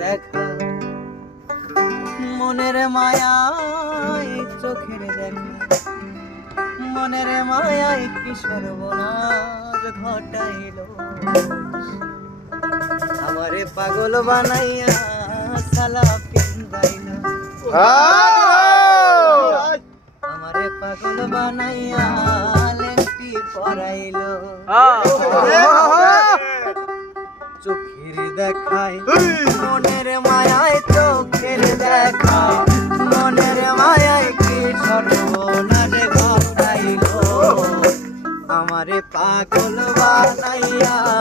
দেখা। মনের মায়ায় চোখের দেখা। মনের মায়ায় কি সর্বনাশ ঘটাইল। আমারে পাগল বানাইয়া সালা পিন্দাইল আমারে পাগল বানাইয়া লেন্টি পরাইল। চোখের দেখায়। মনের মায়ায় চোখের দেখা। মনের মায়ায় কি সর্বনাশ ঘটাইল? আমারে পাগল বানাইয়া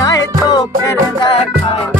আয় তো ফের দেখায়